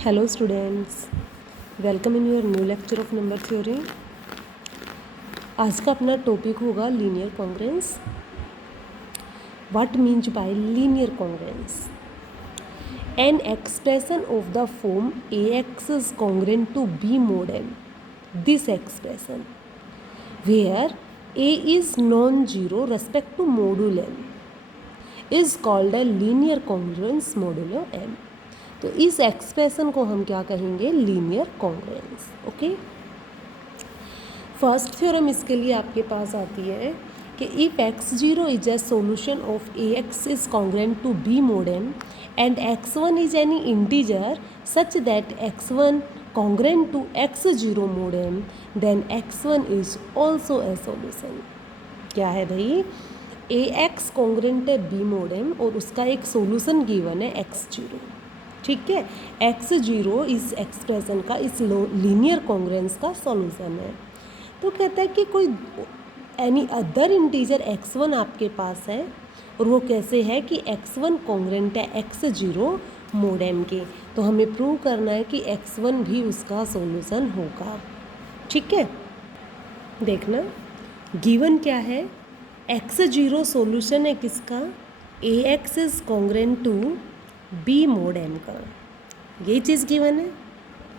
Hello students, welcome in your new lecture of number theory. आज का अपना topic होगा linear congruence. What means by linear congruence? An expression of the form ax is congruent to b mod n. This expression where a is non-zero respect to modulo n is called a linear congruence modulo n. तो इस expression को हम क्या कहेंगे? Linear congruence. Okay, first theorem इसके लिए आपके पास आती है कि if x0 is a solution of ax is congruent to b mod n and x1 is any integer such that x1 congruent to x0 mod n then x1 is also a solution. क्या है भाई? ax congruent है b mod n और उसका एक solution given है x0। ठीक है, x0 इस एक्सप्रेशन का, इस लीनियर कॉन्ग्रुएंस का सॉल्यूशन है। तो कहता है कि कोई एनी अदर इंटीजर x1 आपके पास है और वो कैसे है कि x1 कॉन्ग्रुएंट है x0 mod n के। तो हमें प्रूव करना है कि x1 भी उसका सॉल्यूशन होगा। ठीक है, देखना गिवन क्या है। x0 सॉल्यूशन है किसका? ax is congruent to b mod n का। ये चीज़ गिवन है,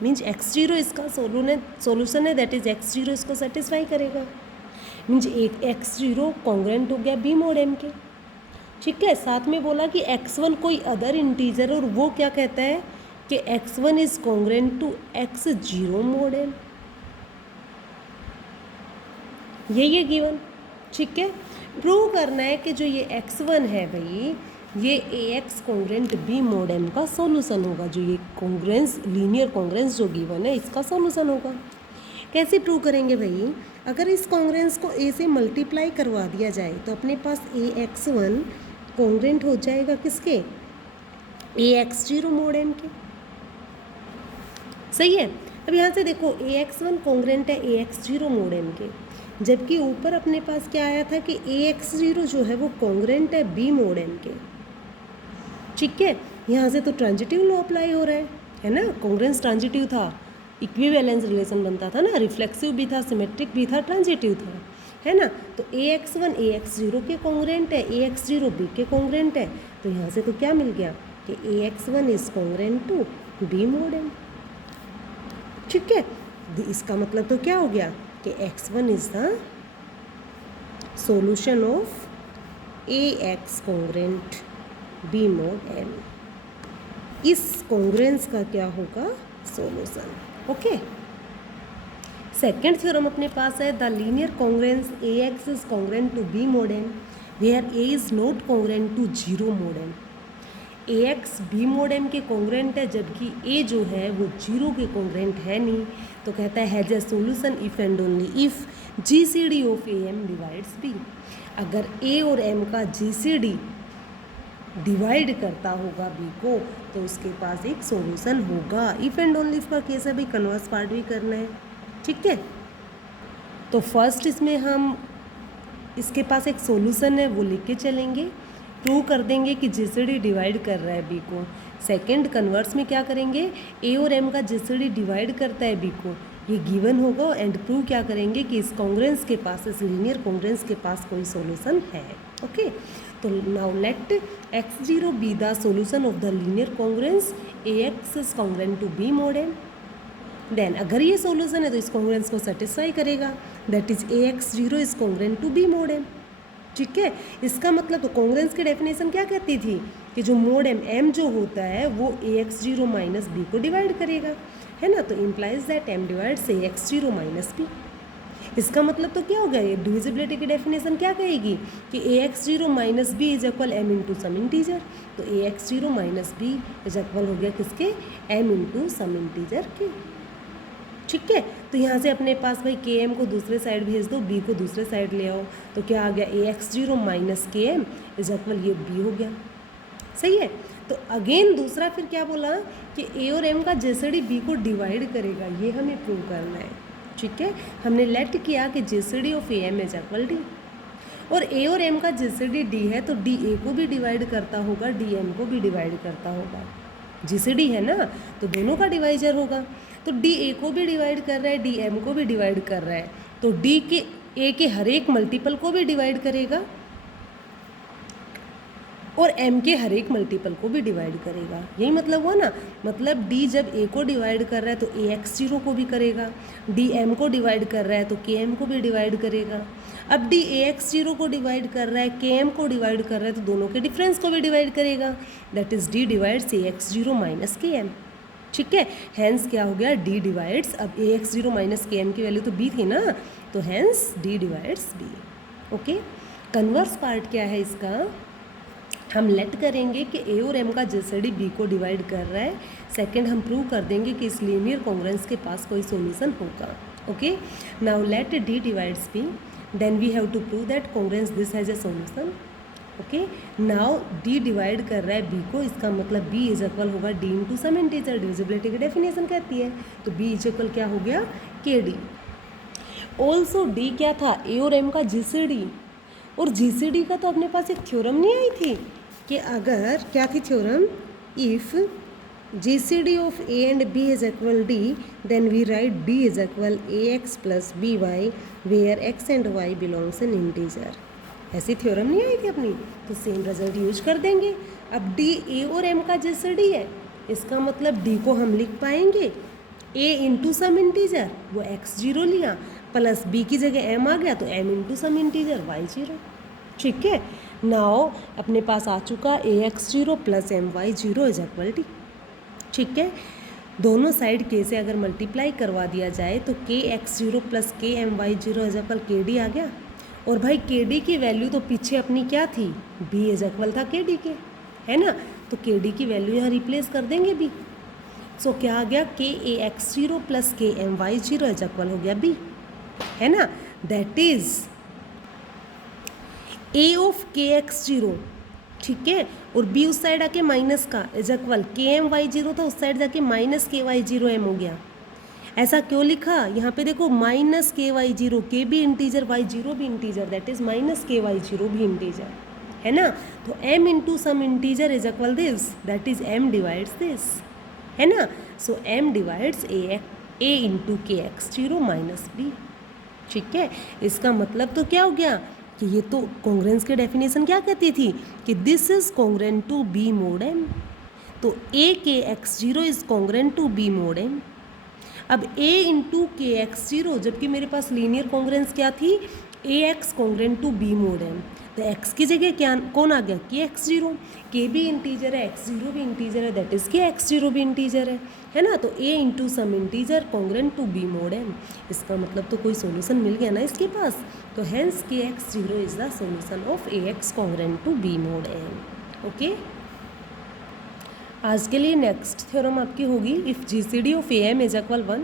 मीन्स x0 इसका सॉल्यूशन है, दैट इज x0 इसको सेटिस्फाई करेगा। मीन्स एक x0 कॉन्ग्रुएंट हो गया b mod n के। ठीक है, साथ में बोला कि x1 कोई अदर इंटीजर और वो क्या कहता है कि x1 is congruent to x0 mod n। ये गिवन। ठीक है, प्रूव करना है कि जो ये x1 है भाई, ये ax congruent b mod n का सॉल्यूशन होगा। जो ये कॉन्ग्रुएंस, लीनियर कॉन्ग्रुएंस जो गिवन है, इसका सॉल्यूशन होगा। कैसे प्रूव करेंगे भाई? अगर इस कॉन्ग्रुएंस को a से मल्टीप्लाई करवा दिया जाए तो अपने पास ax1 कॉन्ग्रुएंट हो जाएगा किसके? ax0 mod n के। सही है। अब यहाँ से देखो, ax1 कॉन्ग्रुएंट है ax0 mod n के, जबकि ऊपर अपने पास क्या आया था कि ax0 जो है वो कॉन्ग्रुएंट है b mod n के। ठीक है, यहाँ से तो ट्रांजिटिव लॉ अप्लाई हो रहा है ना। कॉन्ग्रुएंस ट्रांजिटिव था, इक्विवेलेंस रिलेशन बनता था ना, रिफ्लेक्सिव भी था, सिमेट्रिक भी था, ट्रांजिटिव था, है ना। तो ax1 ax0 के कॉन्ग्रुएंट है, ax0 b के कॉन्ग्रुएंट है। तो यहाँ से तो क्या मिल गया कि ax1 is congruent to b mod n। ठीक है, इसका मतलब तो क्या हो गया कि x1 is the solution of ax congruent b mod n। इस कॉन्ग्रुएंस का क्या होगा? सॉल्यूशन। ओके, सेकेंड थ्योरम अपने पास है the linear congruence ax is congruent to b mod n where a is not congruent to 0 mod n। ax b mod n के congruent है, जबकि a जो है वो 0 के कॉन्ग्रुएंट है नहीं। तो कहता है has a solution if and only if GCD of am divides b। अगर a और m का GCD डिवाइड करता होगा b को तो उसके पास एक सॉल्यूशन होगा। इफ एंड ओनली इफ का केस है भाई, कन्वर्स पार्ट भी करना है। ठीक है, तो फर्स्ट इसमें हम इसके पास एक सॉल्यूशन है वो लिख के चलेंगे, प्रूव कर देंगे कि GCD डिवाइड कर रहा है b को। सेकंड कन्वर्स में क्या करेंगे? a और m का GCD डिवाइड करता है b को, ये गिवन होगा। एंड प्रूव क्या करेंगे कि इस कॉन्ग्रुएंस के पास, इस लीनियर कॉन्ग्रुएंस के पास कोई सॉल्यूशन है। ओके, तो now let x0 be the solution of the linear congruence ax is congruent to b mod n। Then अगर ये सॉल्यूशन है तो इस कॉन्ग्रुएंस को सेटिस्फाई करेगा, that is ax0 is congruent to b mod n। ठीक है, इसका मतलब तो कॉन्ग्रुएंस की डेफिनेशन क्या कहती थी कि जो मोड m जो होता है वो ax0 माइनस b को डिवाइड करेगा, है ना। तो implies that m divides ax0 minus b। इसका मतलब तो क्या हो गया? ये डिविजिबिलिटी की डेफिनेशन क्या कहेगी कि ax0 minus b is equal m into some integer. तो ax0 minus b is equal हो गया किसके? m इंटू सम इंटीजर के। ठीक है, तो यहाँ से अपने पास भाई km को दूसरे साइड भेज दो, b को दूसरे साइड ले आओ, तो क्या आ गया? ax0 minus km is equal ये b हो गया। सही है। तो अगेन दूसरा फिर क्या बोला कि a और m का GCD b को डिवाइड करेगा, ये हमें प्रूव करना है। ठीक है, हमने लेट किया कि GCD of am is equal d, और a और m का GCD d है तो d a को भी डिवाइड करता होगा, d m को भी डिवाइड करता होगा। जीसीडी है ना, तो दोनों का डिवाइजर होगा। तो डी ए को भी डिवाइड कर रहा है, डी एम को भी डिवाइड कर रहा है, तो डी के ए के हर एक मल्टीपल को भी डिवाइड करेगा और m के हर एक मल्टीपल को भी डिवाइड करेगा। यही मतलब हुआ ना, मतलब d जब a को डिवाइड कर रहा है तो ax0 को भी करेगा, d m को डिवाइड कर रहा है तो km को भी डिवाइड करेगा। अब d ax0 को डिवाइड कर रहा है, km को डिवाइड कर रहा है, तो दोनों के डिफरेंस को भी डिवाइड करेगा। That is d divides ax0 minus km। ठीक है, हैंस क्या हो गया, d डिवाइड्स, अब ax0 माइनस km की वैल्यू तो b थी ना, तो हैंस d डिवाइड्स b। ओके, कन्वर्स पार्ट क्या है इसका, हम लेट करेंगे कि ए और एम का जीसीडी बी को डिवाइड कर रहा है। सेकंड हम प्रूव कर देंगे कि इस लीनियर कॉन्ग्रुएंस के पास कोई सॉल्यूशन होगा। Okay, now let d divides b, then we have to prove that congruence this has a solution. Okay, now d divide कर रहा है बी को, इसका मतलब बी इज इक्वल होगा d into some integer. Divisibility की definition कहती है, तो बी इज इक्वल क्या हो गया, के डी। ऑल्सो डी क्या था, ए और एम का जीसीडी, और जीसीडी का तो अपने पास एक थ्योरम नहीं आई थी कि अगर क्या थी theorem, if GCD of a and b is equal d, then we write d is equal a x plus b y where x and y belongs in integer. ऐसी थ्योरम नहीं आई थी अपनी, तो सेम रिजल्ट यूज कर देंगे। अब D A और एम का जीसीडी है, इसका मतलब डी को हम लिख पाएंगे ए इंटू सम इंटीजर, वो x0 लिया, प्लस बी की जगह m आ गया तो m into some integer y0। ठीक है, नाउ अपने पास आ चुका ax0 plus my0 is equal T. ठीक है, दोनों साइड k से अगर मल्टीप्लाई करवा दिया जाए तो kx0 plus my0 is equal kd आ गया। और भाई kd की वैल्यू तो पीछे अपनी क्या थी, b इज इक्वल था kd के, है ना, तो kd की वैल्यू यहाँ रिप्लेस कर देंगे b। सो क्या आ गया, kax0 plus my0 is equal हो गया b, है ना, that is a of kx0। ठीक है, और b उस साइड आके माइनस का इज इक्वल my0 था, उस साइड जाके माइनस ky0m हो गया। ऐसा क्यों लिखा, यहाँ पे देखो माइनस ky0, k भी इंटीजर y0 भी integer, that is minus ky0 भी इंटीजर, है ना। तो m into some integer is equal this, that is m divides this, है ना। So m divides a into kx0 minus b। ठीक है, इसका मतलब तो क्या हो गया कि ये तो कॉन्ग्रुएंस की डेफिनेशन क्या कहती थी कि this is congruent to b mod m, तो a k x0 is congruent to b mod m। अब a इंटू के x0, जबकि मेरे पास लीनियर कॉन्ग्रुएंस क्या थी, ax congruent to b mod m, तो x की जगह क्या कौन आ गया, के x0, k भी इंटीजर है, x0 भी इंटीजर है, दैट इज के x0 भी इंटीजर है ना। तो a into some integer congruent to b mod m, इसका मतलब तो कोई सॉल्यूशन मिल गया ना इसके पास। तो हेंस के x0 is the solution of ax congruent to b mod m। Okay, आज के लिए नेक्स्ट थ्योरम आपकी होगी, if GCD of a m is equal 1,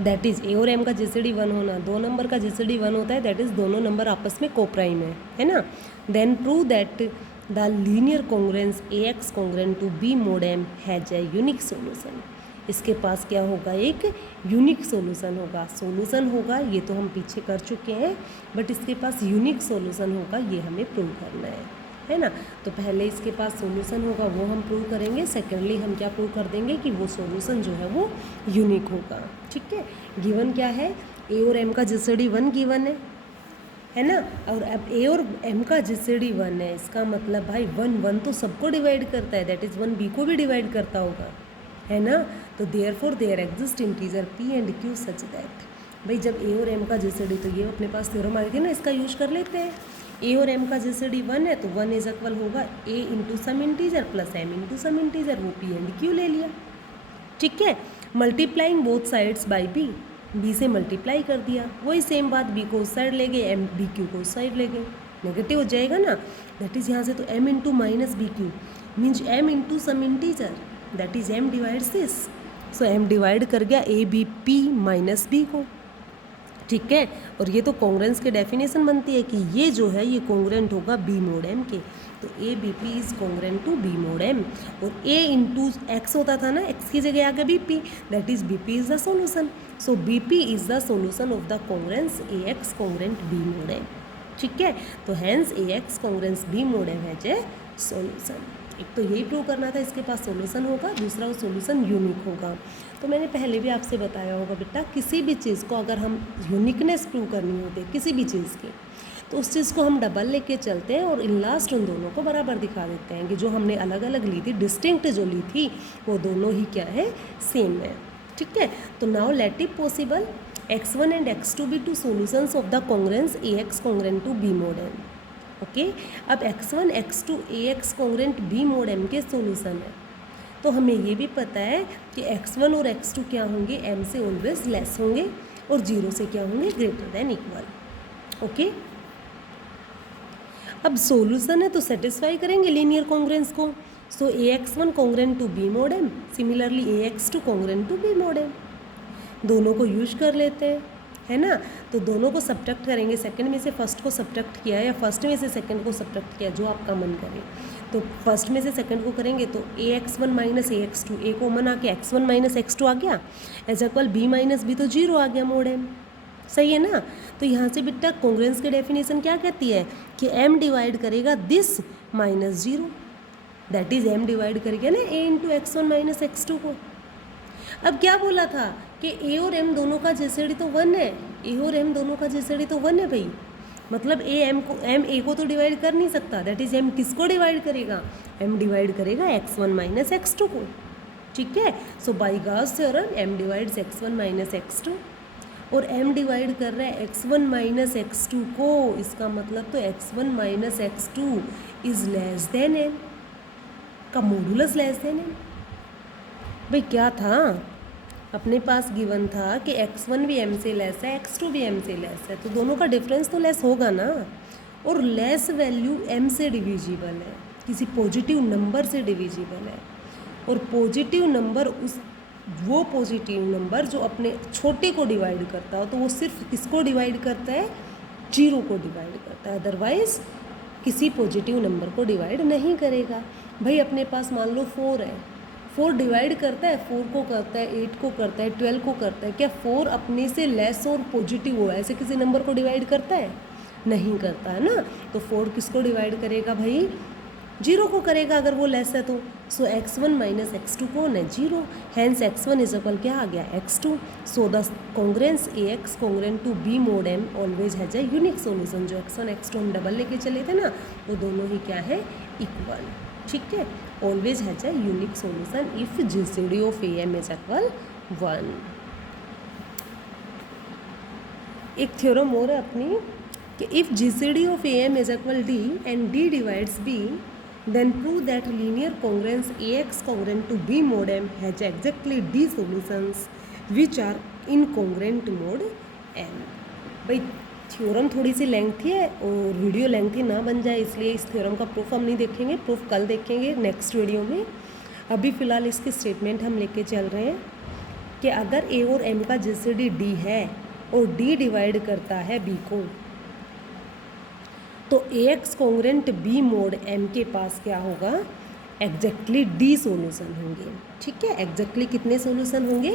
that is a और एम का जीसीडी 1 होना, दो नंबर का जीसीडी 1 होता है, दैट इज दोनों नंबर आपस में कोप्राइम है ना। Then prove that the linear congruence a x congruent to b mod m has a unique solution. इसके पास क्या होगा, एक यूनिक सोल्यूशन होगा। सोल्यूशन होगा ये तो हम पीछे कर चुके हैं, बट इसके पास यूनिक सोल्यूशन होगा, ये हमें प्रूव करना है ना। तो पहले इसके पास सॉल्यूशन होगा वो हम प्रूव करेंगे, सेकेंडली हम क्या प्रूव कर देंगे कि वो सॉल्यूशन जो है वो यूनिक होगा। ठीक है, गिवन क्या है, ए और एम का जीसीडी 1 गिवन है ना, और अब ए और एम का जीसीडी 1 है, इसका मतलब भाई 1 तो सबको डिवाइड करता है, दैट इज़ 1 बी को भी डिवाइड करता होगा, है ना। तो therefore there exist integer p and q such that, भाई जब ए और एम का जीसीडी, तो ये अपने पास थ्योरम आई थी ना, इसका यूज कर लेते हैं। ए और एम का जीसीडी 1 है, तो 1 इज इक्वल होगा a into some integer plus m into some integer, वो पी एंड क्यू ले लिया। ठीक है, multiplying both sides by b, b से मल्टीप्लाई कर दिया, वही सेम बात बी को उस साइड ले गए, एम बी क्यू को उस साइड ले गए, नेगेटिव हो जाएगा ना, दैट इज़ यहाँ से तो m into minus b q means m into some integer, that is m divides this. So m divide कर गया a b p minus b को। ठीक है, और ये तो कॉन्ग्रुएंस की डेफिनेशन बनती है कि ये जो है ये कॉन्ग्रुएंट होगा बी mod m के, तो a b p is congruent to b mod m, और ए इंटू एक्स होता था ना, एक्स की जगह आ गया b p, that is b p is the solution. So b p is the solution of the congruence a x congruent b mod m। ठीक है, तो hence a x congruence b mod m has a solution. एक तो यही prove करना था इसके पास solution होगा, दूसरा वो सॉल्यूशन यूनिक होगा। तो मैंने पहले भी आपसे बताया होगा बेटा, किसी भी चीज़ को अगर हम यूनिकनेस प्रूव करनी होती है किसी भी चीज़ की, तो उस चीज़ को हम डबल लेके चलते हैं और इन लास्ट उन दोनों को बराबर दिखा देते हैं कि जो हमने अलग अलग ली थी, डिस्टिंक्ट जो ली थी, वो दोनों ही क्या है, सेम है। ठीक है, तो now let it possible x1 and x2 be two solutions of the congruence ax congruent to b mod m। Okay, अब x1 x2 ax congruent b mod m के सॉल्यूशन है, तो हमें ये भी पता है कि x1 और x2 क्या होंगे, m से ऑलवेज लेस होंगे और 0 से क्या होंगे, ग्रेटर देन इक्वल। ओके, अब सॉल्यूशन है तो सेटिस्फाई करेंगे लीनियर कॉन्ग्रेंस को। So ax1 congruent to b mod m, similarly ax2 congruent to b mod m, दोनों को यूज कर लेते हैं, है ना। तो दोनों को सब्ट्रैक्ट करेंगे, सेकंड में से फर्स्ट को सब्ट्रैक्ट किया या फर्स्ट में से सेकंड को सब्ट्रैक्ट किया, जो आपका मन करे। तो फर्स्ट में से सेकंड को करेंगे तो ax1 minus ax2, a common आके x1 माइनस x2 आ गया, as equal b minus b तो 0 आ गया mod m। सही है ना। तो यहाँ से बेटा कॉन्ग्रेंस की डेफिनेशन क्या कहती है कि m डिवाइड करेगा this minus 0, that is m divide करेगा ना a into x1 minus x2 को। अब क्या बोला था कि a और m दोनों का जीसीडी तो 1 है, a और m दोनों का जीसीडी तो 1 है भाई, मतलब m a को तो डिवाइड कर नहीं सकता, दैट इज m किसको डिवाइड करेगा, m डिवाइड करेगा x1 माइनस x2 को। ठीक है, so by Gauss theorem m divides x1 minus x2 और m डिवाइड कर रहा है x1 माइनस x2 को, इसका मतलब तो x1 minus x2 is less than m का मॉडुलस लेस देन m। भाई क्या था, अपने पास गिवन था कि x1 भी m से लेस है, x2 भी m से लेस है, तो दोनों का डिफरेंस तो लेस होगा ना। और लेस वैल्यू m से डिविजिबल है, किसी पॉजिटिव नंबर से डिविजिबल है, और पॉजिटिव नंबर वो पॉजिटिव नंबर जो अपने छोटे को डिवाइड करता हो, तो वो सिर्फ किसको डिवाइड करता है, 0 को डिवाइड करता है, अदरवाइज किसी पॉजिटिव नंबर को डिवाइड नहीं करेगा। भाई अपने पास मान लो 4 है, 4 डिवाइड करता है, 4 को करता है, 8 को करता है, 12 को करता है, क्या 4 अपने से लेस और पॉजिटिव हो ऐसे किसी नंबर को डिवाइड करता है, नहीं करता है ना। तो 4 किसको डिवाइड करेगा भाई, 0 को करेगा अगर वो लेस है तो। सो x1 माइनस x2 कौन है, 0, हैंस x1 इज इक्वल क्या आ गया, x2। So the congruence ax congruent to b mod m always has a unique solution. जो x1 x2 हम डबल लेके चले थे ना, वो दोनों ही क्या है, इक्वल। ठीक है, always has a unique solution if GCD of am is equal 1। एक थ्योरम और है अपनी कि if GCD of am is equal d and d divides b, then prove that linear congruence ax congruent to b mod m has exactly d solutions which are incongruent mod m। भाई theorem थोड़ी सी lengthy है और video lengthy ना बन जाए इसलिए इस theorem का प्रूफ हम नहीं देखेंगे, प्रूफ कल देखेंगे नेक्स्ट वीडियो में। अभी फ़िलहाल इसकी स्टेटमेंट हम लेके चल रहे हैं कि अगर a और m का जीसीडी d है और d डिवाइड करता है b को, तो ax congruent b mod m के पास क्या होगा, एग्जैक्टली d सॉल्यूशन होंगे। ठीक है, एग्जैक्टली कितने सॉल्यूशन होंगे,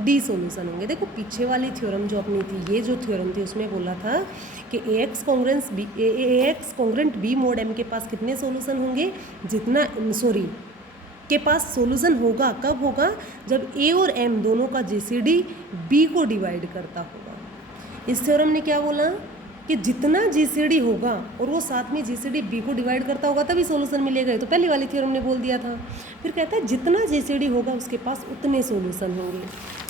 d सॉल्यूशन होंगे। देखो पीछे वाली थ्योरम जो अपनी थी, ये जो थ्योरम थी उसमें बोला था कि ax congruent b mod m के पास कितने सॉल्यूशन होंगे, जितना के पास सॉल्यूशन होगा, कब होगा, जब a और m दोनों का जीसीडी b को डिवाइड करता होगा। इस थ्योरम ने क्या बोला कि जितना जीसीडी होगा और वो साथ में जीसीडी बी को डिवाइड करता होगा तभी सॉल्यूशन मिलेगा, ये तो पहली वाली थ्योरम ने बोल दिया था। फिर कहता है जितना जीसीडी होगा उसके पास उतने सॉल्यूशन होंगे।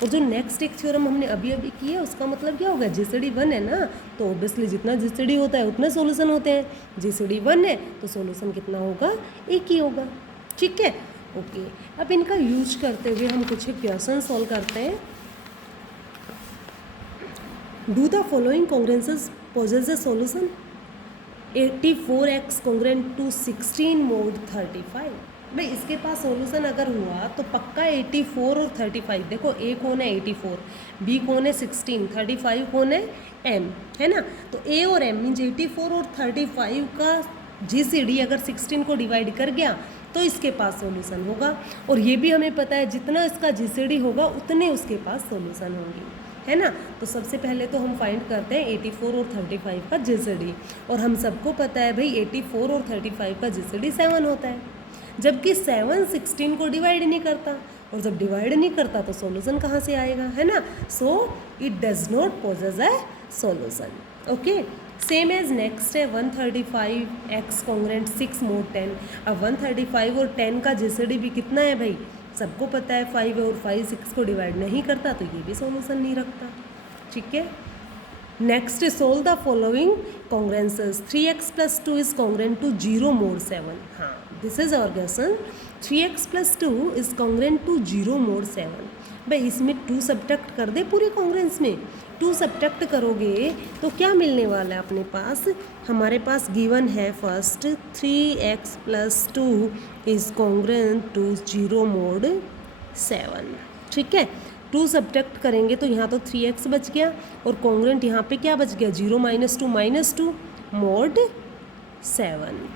और जो नेक्स्ट एक थ्योरम हमने अभी किया उसका मतलब क्या होगा, जीसीडी 1 है ना, तो ऑब्वियसली जितना जीसीडी होता है उतने सॉल्यूशन होते हैं। जीसीडी 1 है तो सॉल्यूशन कितना होगा, एक ही होगा। ठीक है, ओके। अब इनका यूज करते हुए हम कुछ क्वेश्चन सॉल्व करते हैं। Do the following congruences possess a solution, 84x congruent to 16 mod 35। भाई इसके पास सॉल्यूशन अगर हुआ तो पक्का 84 और 35, देखो a कौन है 84, b कौन है 16, 35 कौन है m, है ना। तो a और m मीन्स 84 और 35 का जीसीडी अगर 16 को डिवाइड कर गया तो इसके पास सॉल्यूशन होगा। और ये भी हमें पता है जितना इसका जीसीडी होगा उतने उसके पास सॉल्यूशन होंगे, है ना। तो सबसे पहले तो हम फाइंड करते हैं 84 और 35 का जीसीडी, और हम सबको पता है भाई 84 और 35 का जीसीडी 7 होता है। जबकि 7 16 को डिवाइड नहीं करता, और जब डिवाइड नहीं करता तो सॉल्यूशन कहाँ से आएगा, है ना। So it does not possess a solution. Okay, same as next है 135 एक्स कॉन्ग्रेंट 6 mod 10। अब 135 और 10 का जीसीडी भी कितना है भाई, सबको पता है 5 है, और 5 6 को डिवाइड नहीं करता तो ये भी सॉल्यूशन नहीं रखता। ठीक है, next solve the following congruences. 3x + 2 is congruent to 0 mod 7। हाँ, this is our question. 3x + 2 is congruent to 0 mod 7। भाई इसमें 2 सब्ट्रैक्ट कर दे पूरे कॉन्ग्रेंस में। 2 सब्ट्रैक्ट करोगे तो क्या मिलने वाला है अपने पास, हमारे पास गिवन है first 3x + 2 is congruent to 0 mod 7। ठीक है, 2 सब्ट्रैक्ट करेंगे तो यहाँ तो 3x बच गया, और कॉन्ग्रेंट यहाँ पे क्या बच गया, 0 - 2 mod 7।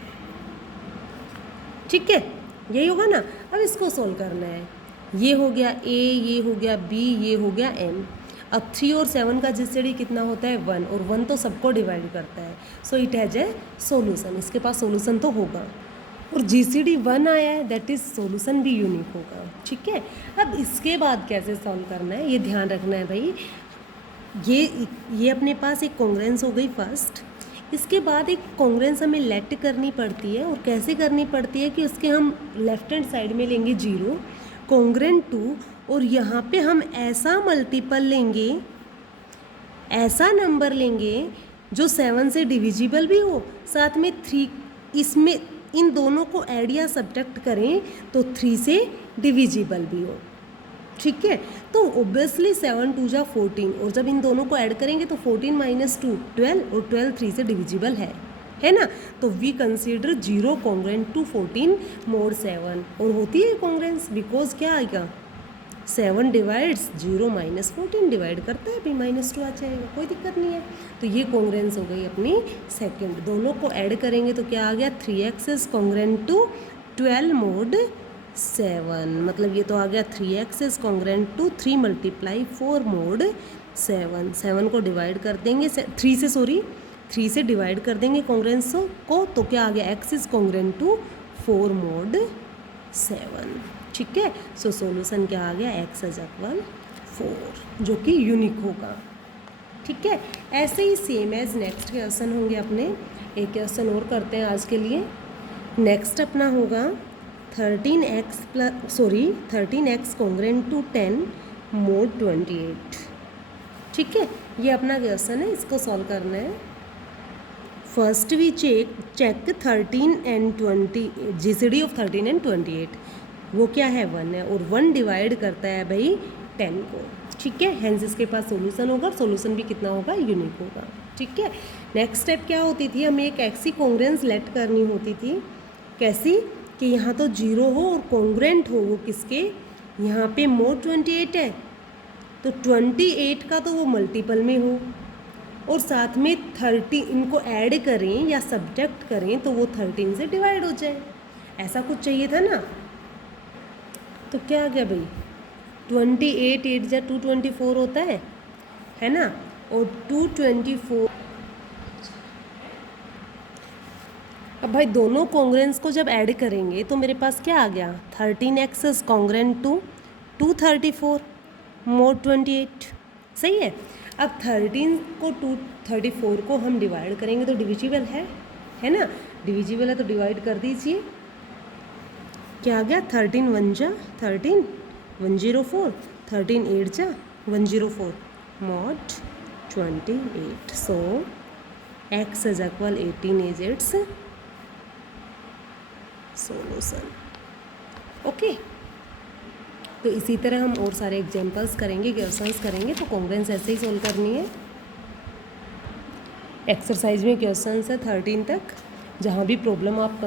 ठीक है, यही होगा ना। अब इसको सोल्व करना है, ये हो गया a, ये हो गया b, ये हो गया m। अब 3 और 7 का जीसीडी कितना होता है 1, और 1 तो सबको डिवाइड करता है। So it has a solution, इसके पास सोल्यूशन तो होगा, और जीसीडी 1 आया है, दैट इज़ सोल्यूशन भी यूनिक होगा। ठीक है, अब इसके बाद कैसे सॉल्व करना है ये ध्यान रखना है भाई। ये अपने पास एक कॉन्ग्रेंस हो गई फर्स्ट, इसके बाद एक कॉन्ग्रेंस हमें लेट करनी पड़ती है, और कैसे करनी पड़ती है कि उसके हम लेफ्ट हैंड साइड में लेंगे 0 कॉन्ग्रेंट 2, और यहाँ पे हम ऐसा मल्टीपल लेंगे, ऐसा नंबर लेंगे जो 7 से डिविजिबल भी हो, साथ में 3, इसमें इन दोनों को ऐड या सब्ट्रैक्ट करें तो 3 से डिविजिबल भी हो। ठीक है, तो ऑब्वियसली 7 2 जा 14, और जब इन दोनों को ऐड करेंगे तो 14 - 2 12, और 12 3 से डिविजिबल है ना। तो we consider 0 congruent to 14 mod 7, और होती है कॉन्ग्रेंस बिकॉज क्या आएगा, 7 डिवाइड्स 0 - 14 डिवाइड करता है, भी -2 आ जाएगा, कोई दिक्कत नहीं है। तो ये कॉन्ग्रेंस हो गई अपनी सेकंड। दोनों को ऐड करेंगे तो क्या आ गया, 3x is congruent to 12 mod 7, मतलब ये तो आ गया 3x is congruent to 3 × 4 mod 7। 7 को डिवाइड कर देंगे 3 से डिवाइड कर देंगे कॉन्ग्रेंस को, तो क्या आ गया, x is congruent to 4 mod 7। ठीक है, सो सॉल्यूशन क्या आ गया, x इज इक्वल 4, जो कि यूनिक होगा। ठीक है, ऐसे ही सेम एज नेक्स्ट क्वेश्चन होंगे अपने। एक क्वेश्चन और करते हैं आज के लिए। नेक्स्ट अपना होगा 13x कॉन्ग्रेंट टू 10 mod 28। ठीक है, ये अपना क्वेश्चन है, इसको सॉल्व करना है। First we check 13 and 28, GCD of 13 and 28 वो क्या है 1 है, और 1 डिवाइड करता है भाई 10 को। ठीक है, हेंस इसके पास सॉल्यूशन होगा, सॉल्यूशन भी कितना होगा, यूनिक होगा। ठीक है, नेक्स्ट स्टेप क्या होती थी, हमें एक ऐसी कॉन्ग्रेंस लेट करनी होती थी, कैसी कि यहाँ तो 0 हो और कॉन्ग्रेंट हो, वो किसके, यहाँ पे mod 28 है तो 28 का तो वो मल्टीपल में हो, और साथ में 30 इनको ऐड करें या सब्ट्रैक्ट करें तो वो 13 से डिवाइड हो जाए, ऐसा कुछ चाहिए था ना। तो क्या आ गया भाई, 28 8 जा 224 होता है ना, और 224। अब भाई दोनों कॉन्ग्रेंस को जब ऐड करेंगे तो मेरे पास क्या आ गया, 13x is congruent to 234 mod 28। सही है, अब 13 को 234 को हम डिवाइड करेंगे तो डिविजिबल है ना, डिविजिबल है तो डिवाइड कर दीजिए। क्या आ गया, 13 1 जा 13 104, 13 8 जा 104 mod 28। So x is equal 18 is it's solution. Okay, तो इसी तरह हम और सारे एग्जांपल्स करेंगे, क्वेश्चंस करेंगे, तो कॉन्ग्रेंस ऐसे ही सोल्व करनी है। एक्सरसाइज में क्वेश्चंस है 13 तक, जहाँ भी प्रॉब्लम आप